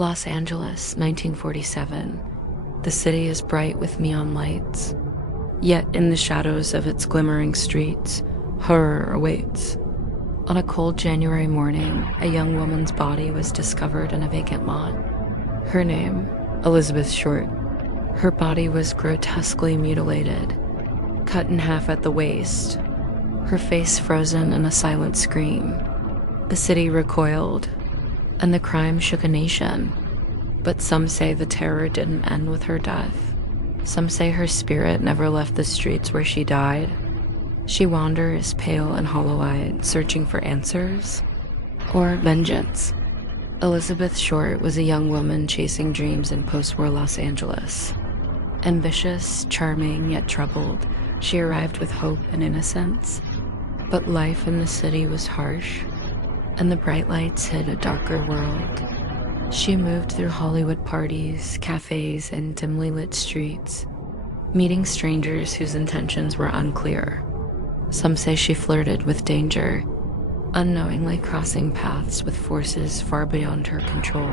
Los Angeles, 1947. The city is bright with neon lights. Yet in the shadows of its glimmering streets, horror awaits. On a cold January morning, a young woman's body was discovered in a vacant lot. Her name, Elizabeth Short. Her body was grotesquely mutilated, cut in half at the waist, her face frozen in a silent scream. The city recoiled, and the crime shook a nation. But some say the terror didn't end with her death. Some say her spirit never left the streets where she died. She wanders, pale and hollow-eyed, searching for answers or vengeance. Elizabeth Short was a young woman chasing dreams in post-war Los Angeles. Ambitious, charming, yet troubled, she arrived with hope and innocence. But life in the city was harsh, and the bright lights hid a darker world. She moved through Hollywood parties, cafes, and dimly lit streets, meeting strangers whose intentions were unclear. Some say she flirted with danger, unknowingly crossing paths with forces far beyond her control.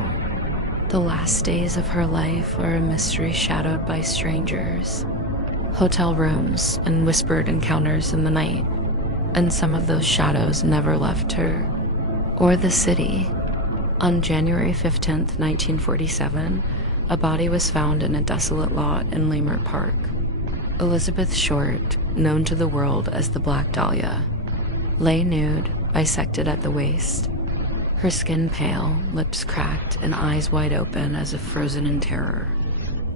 The last days of her life are a mystery shadowed by strangers, hotel rooms, and whispered encounters in the night, and some of those shadows never left her, or the city. On January 15th, 1947, a body was found in a desolate lot in Leimert Park. Elizabeth Short, known to the world as the Black Dahlia, lay nude, bisected at the waist, her skin pale, lips cracked, and eyes wide open as if frozen in terror.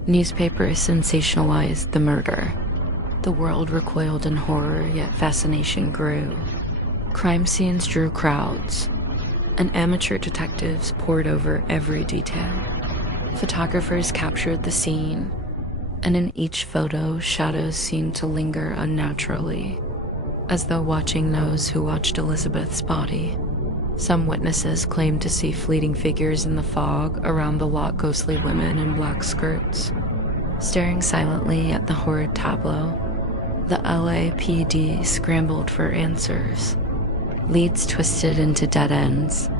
Newspapers sensationalized the murder. The world recoiled in horror, yet fascination grew. Crime scenes drew crowds, and amateur detectives pored over every detail. Photographers captured the scene, and in each photo, shadows seemed to linger unnaturally, as though watching those who watched Elizabeth's body. Some witnesses claimed to see fleeting figures in the fog around the lot, ghostly women in black skirts. Staring silently at the horrid tableau, the LAPD scrambled for answers. Leads twisted into dead ends.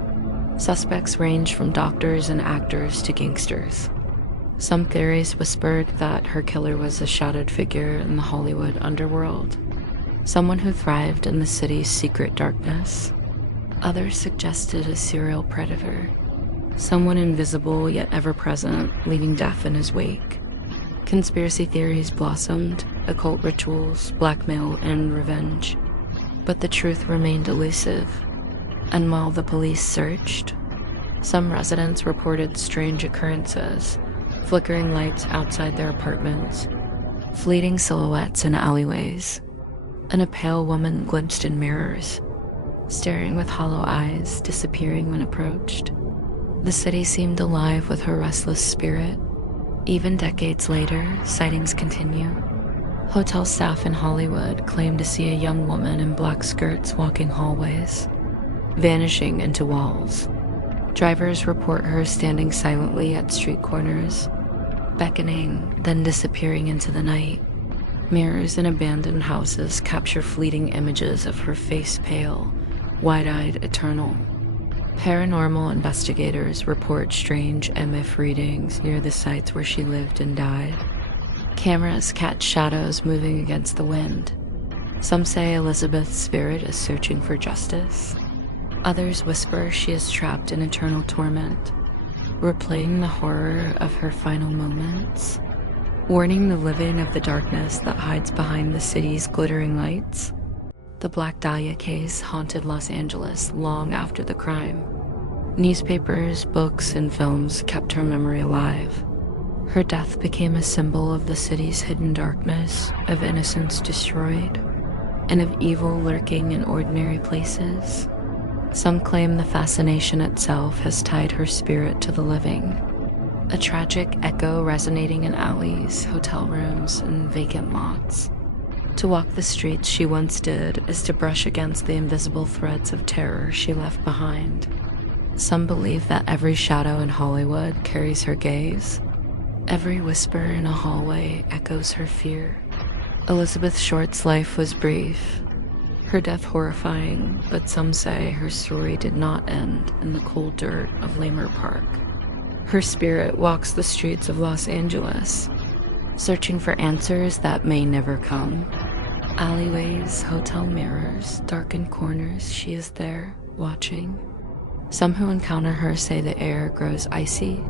Suspects ranged from doctors and actors to gangsters. Some theories whispered that her killer was a shadowed figure in the Hollywood underworld, someone who thrived in the city's secret darkness. Others suggested a serial predator, someone invisible yet ever-present, leaving death in his wake. Conspiracy theories blossomed, occult rituals, blackmail, and revenge. But the truth remained elusive, and while the police searched, some residents reported strange occurrences, flickering lights outside their apartments, fleeting silhouettes in alleyways, and a pale woman glimpsed in mirrors, staring with hollow eyes, disappearing when approached. The city seemed alive with her restless spirit. Even decades later, sightings continue. Hotel staff in Hollywood claim to see a young woman in black skirts walking hallways, vanishing into walls. Drivers report her standing silently at street corners, beckoning, then disappearing into the night. Mirrors in abandoned houses capture fleeting images of her face pale, wide-eyed, eternal. Paranormal investigators report strange EMF readings near the sites where she lived and died. Cameras catch shadows moving against the wind. Some say Elizabeth's spirit is searching for justice. Others whisper she is trapped in eternal torment, replaying the horror of her final moments, warning the living of the darkness that hides behind the city's glittering lights. The Black Dahlia case haunted Los Angeles long after the crime. Newspapers, books, and films kept her memory alive. Her death became a symbol of the city's hidden darkness, of innocence destroyed, and of evil lurking in ordinary places. Some claim the fascination itself has tied her spirit to the living, a tragic echo resonating in alleys, hotel rooms, and vacant lots. To walk the streets she once did is to brush against the invisible threads of terror she left behind. Some believe that every shadow in Hollywood carries her gaze. Every whisper in a hallway echoes her fear. Elizabeth Short's life was brief, her death horrifying, but some say her story did not end in the cold dirt of Leimert Park. Her spirit walks the streets of Los Angeles, searching for answers that may never come. Alleyways, hotel mirrors, darkened corners, she is there, watching. Some who encounter her say the air grows icy,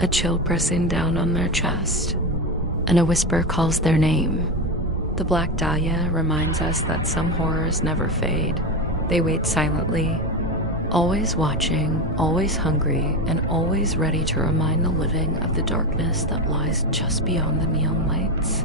a chill pressing down on their chest, and a whisper calls their name. The Black Dahlia reminds us that some horrors never fade. They wait silently, always watching, always hungry, and always ready to remind the living of the darkness that lies just beyond the neon lights.